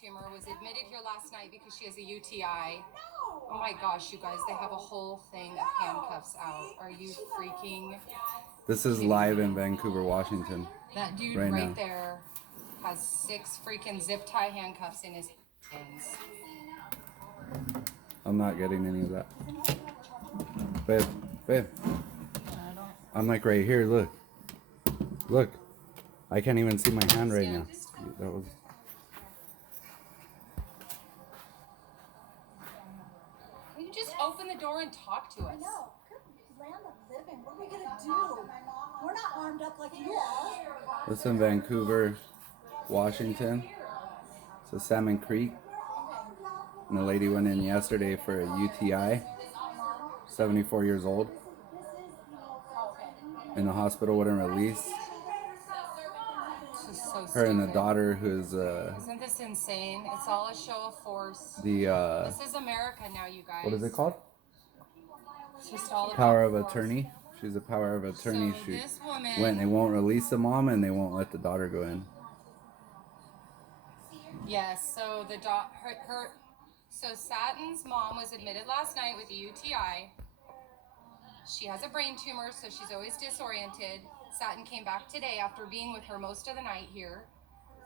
tumor, was admitted here last night because she has a UTI. Oh my gosh, you guys, they have a whole thing of handcuffs out. Are you freaking... This is live in Vancouver, Washington. That dude right there has 6 freaking zip tie handcuffs in his hands. I'm not getting any of that. Babe, babe. I'm like right here, look. Look. I can't even see my hand right now. That was... Will you just open the door and talk to us? No, good land of living. What are we gonna do? We're not armed up like you are. This is in Vancouver, Washington. It's a Salmon Creek. And a lady went in yesterday for a UTI. 74 years old. In the hospital, wouldn't release. So her and the daughter who's isn't this insane? It's all a show of force. This is America now, you guys. What is it called? It's just all power of attorney. She's a power of attorney. So this woman they won't release the mom and they won't let the daughter go in. Yes, so the so Satin's mom was admitted last night with a UTI. She has a brain tumor, so she's always disoriented. Satin came back today after being with her most of the night here.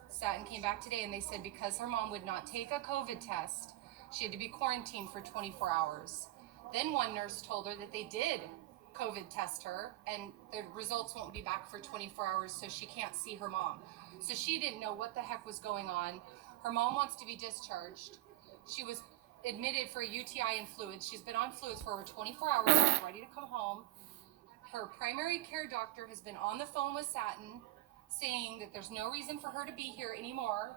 Satin came back today and they said because her mom would not take a COVID test, she had to be quarantined for 24 hours. Then one nurse told her that they did COVID test her and the results won't be back for 24 hours, so she can't see her mom. So she didn't know what the heck was going on. Her mom wants to be discharged. She was admitted for a UTI and fluids. She's been on fluids for over 24 hours. She's ready to come home. Her primary care doctor has been on the phone with Satin saying that there's no reason for her to be here anymore.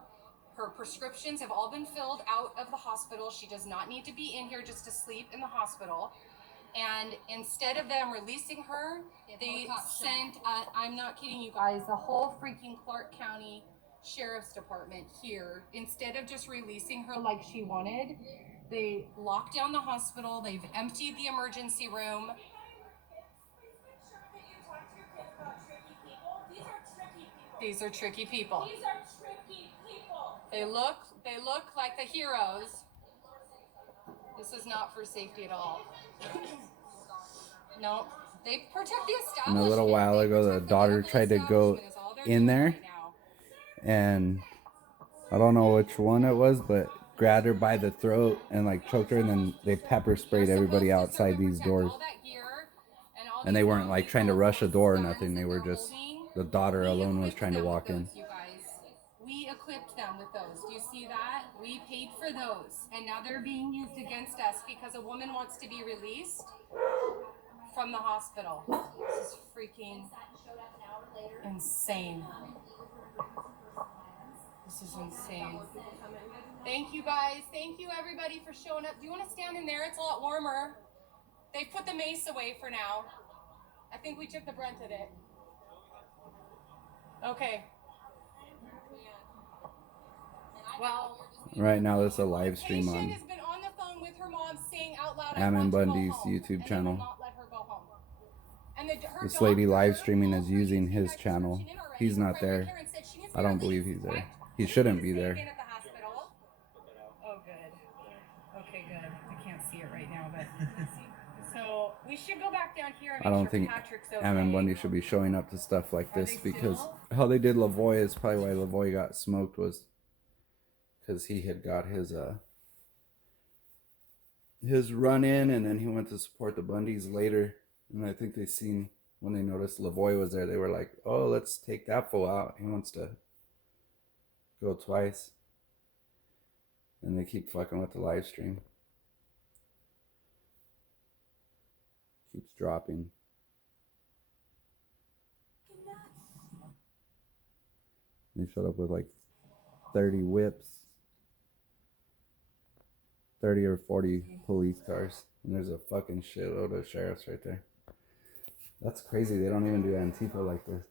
Her prescriptions have all been filled out of the hospital. She does not need to be in here just to sleep in the hospital. And instead of them releasing her, they sent, I'm not kidding you guys, the whole freaking Clark County Sheriff's Department here. Instead of just releasing her like she wanted, they locked down the hospital. They've emptied the emergency room. These are tricky people. These are tricky people. They look like the heroes. This is not for safety at all. No, they protect the establishment. And a little while ago, the daughter tried to go in there, and I don't know which one it was, but grabbed her by the throat and like choked her, and then they pepper sprayed everybody outside these doors. And they weren't like trying to rush a door or nothing. They were just, the daughter alone was trying to walk in. We equipped them with those. Do you see that? We paid for those. And now they're being used against us because a woman wants to be released from the hospital. This is freaking insane. This is insane. Thank you guys. Thank you everybody for showing up. Do you want to stand in there? It's a lot warmer. They put the mace away for now. I think we took the brunt of it. Okay. Well, right now there's a live stream on has been on the phone with her mom saying out loud, Ammon Bundy's YouTube channel. This lady live streaming is using his channel. He's not there. I don't believe he's there. He shouldn't be there. Oh, good. Okay, good. I can't see it right now, but so we should go back down here. And I don't think Ammon Bundy should be showing up to stuff like this because how they did Lavoie is probably why Lavoie got smoked, was because he had got his run in, and then he went to support the Bundys later. And I think they seen, when they noticed Lavoie was there, they were like, oh, let's take that fool out. He wants to go twice. And they keep fucking with the live stream. Keeps dropping. They showed up with like 30 whips. 30 or 40 police cars. And there's a fucking shitload of sheriffs right there. That's crazy. They don't even do Antifa like this.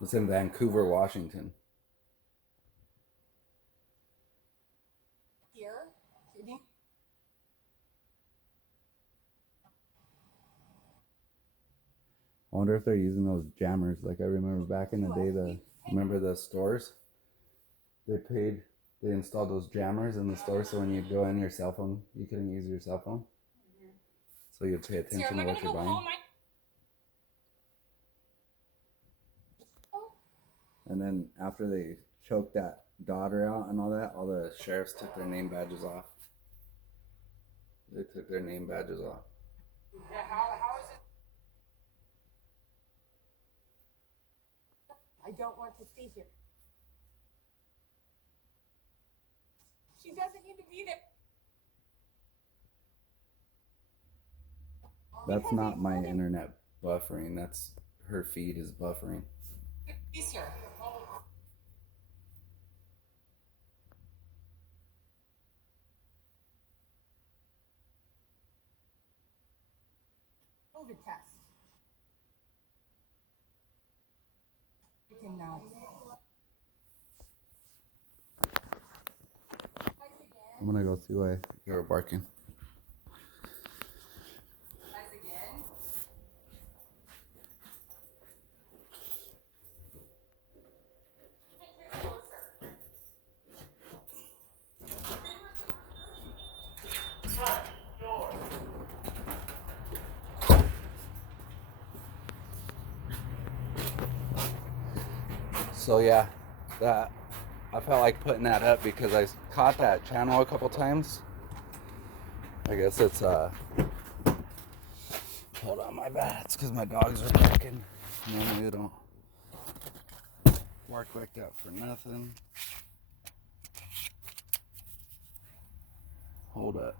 It's in Vancouver, Washington. Here. I wonder if they're using those jammers. Like I remember back in the day, Remember the stores? They installed those jammers in the store, so when you go in your cell phone, you couldn't use your cell phone. So you'd pay attention to what you're buying. And then after they choked that daughter out and all that, all the sheriffs took their name badges off. They took their name badges off. Yeah, how is it? I don't want to stay here. She doesn't need to be there. That's not my internet buffering. That's her feed is buffering. He's here. COVID test. Freaking now. I'm gonna go see why you were barking. So yeah, that I felt like putting that up because I caught that channel a couple times. I guess it's hold on, my bad. It's because my dogs are barking. Normally they don't bark like that for nothing. Hold up.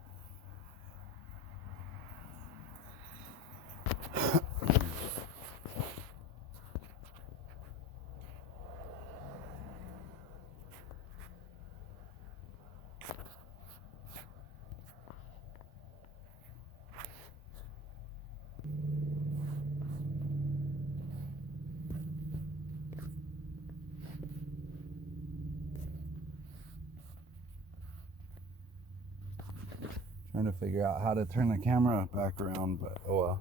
Trying to figure out how to turn the camera back around, but oh well.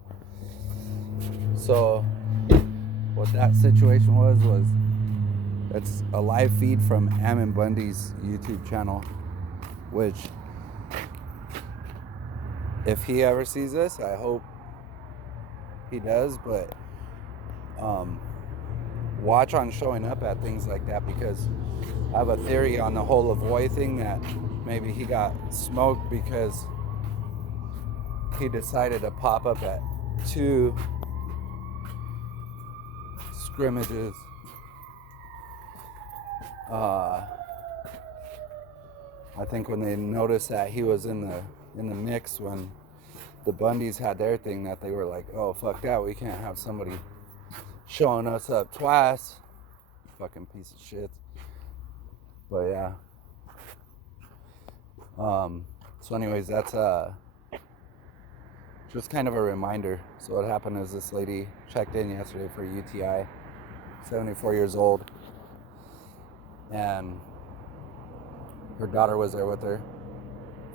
So what that situation was it's a live feed from Ammon Bundy's YouTube channel, which if he ever sees this, I hope he does, but watch on showing up at things like that, because I have a theory on the whole Avoy thing that maybe he got smoked because he decided to pop up at 2 scrimmages. I think when they noticed that he was in the mix when the Bundys had their thing, that they were like, oh fuck that, we can't have somebody showing us up twice. Fucking piece of shit. But yeah. So anyways, that's just kind of a reminder. So what happened is this lady checked in yesterday for UTI, 74 years old, and her daughter was there with her.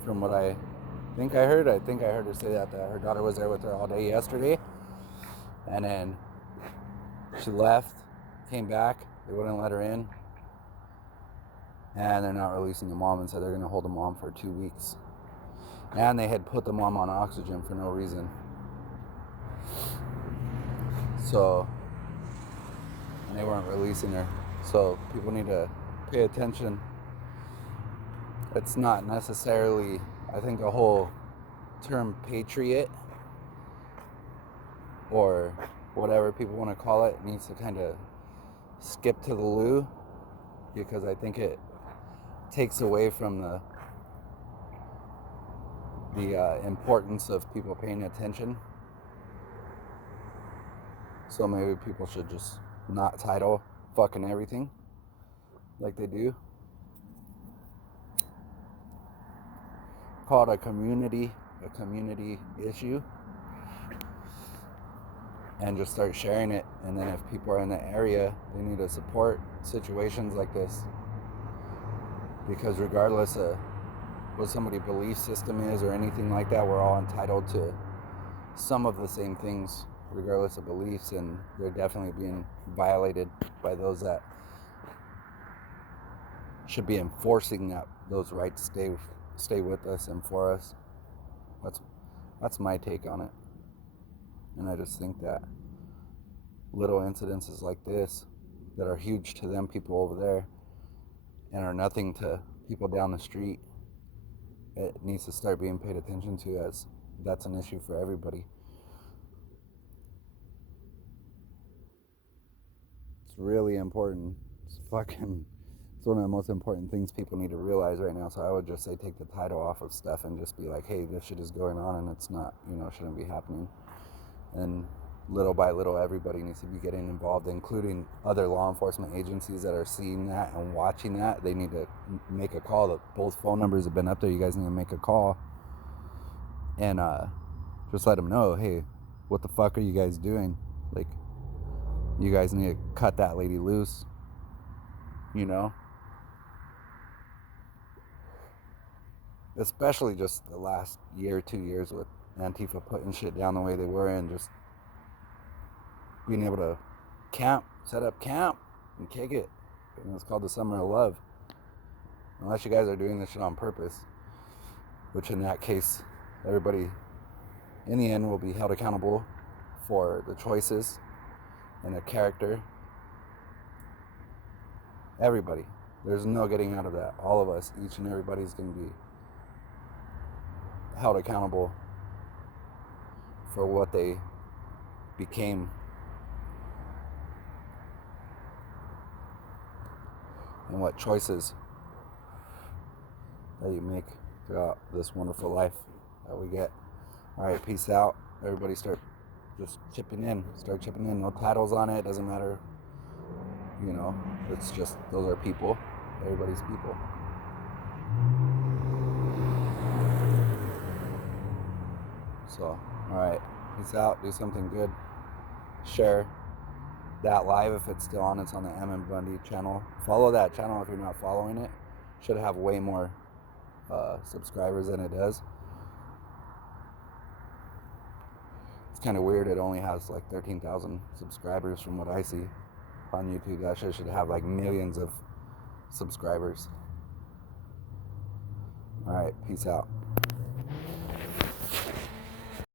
From what I think I heard her say that her daughter was there with her all day yesterday, and then she left, came back, they wouldn't let her in, and they're not releasing the mom, and said they're going to hold the mom for 2 weeks. And they had put the mom on oxygen for no reason. So, and they weren't releasing her. So people need to pay attention. It's not necessarily, I think the whole term patriot or whatever people want to call it needs to kind of skip to the loo, because I think it takes away from the importance of people paying attention. So maybe people should just not title fucking everything like they do. Call it a community issue, and just start sharing it. And then if people are in the area, they need to support situations like this, because regardless of what somebody's belief system is or anything like that, we're all entitled to some of the same things regardless of beliefs, and they're definitely being violated by those that should be enforcing those rights stay with us and for us. That's my take on it. And I just think that little incidences like this that are huge to them people over there and are nothing to people down the street, it needs to start being paid attention to, as that's an issue for everybody. It's really important. It's one of the most important things people need to realize right now. So I would just say take the title off of stuff and just be like, hey, this shit is going on and it's not, shouldn't be happening. And little by little, everybody needs to be getting involved, including other law enforcement agencies that are seeing that and watching that. They need to make a call. Both phone numbers have been up there. You guys need to make a call and just let them know, hey, what the fuck are you guys doing? Like, you guys need to cut that lady loose, especially just the last year, 2 years with Antifa putting shit down the way they were, and just being able to set up camp and kick it. And it's called the Summer of Love. Unless you guys are doing this shit on purpose, which in that case, everybody in the end will be held accountable for the choices and their character. Everybody. There's no getting out of that. All of us, each and everybody's going to be held accountable for what they became. And what choices that you make throughout this wonderful life that we get. All right, peace out. Everybody start chipping in. No titles on it. Doesn't matter. It's just, those are people. Everybody's people. So, all right, peace out. Do something good. Share that live if it's still on. It's on the Ammon Bundy channel. Follow that channel if you're not following it. Should have way more subscribers than it does. It's kind of weird. It only has like 13,000 subscribers from what I see on YouTube. That shit should have like millions of subscribers. All right, peace out.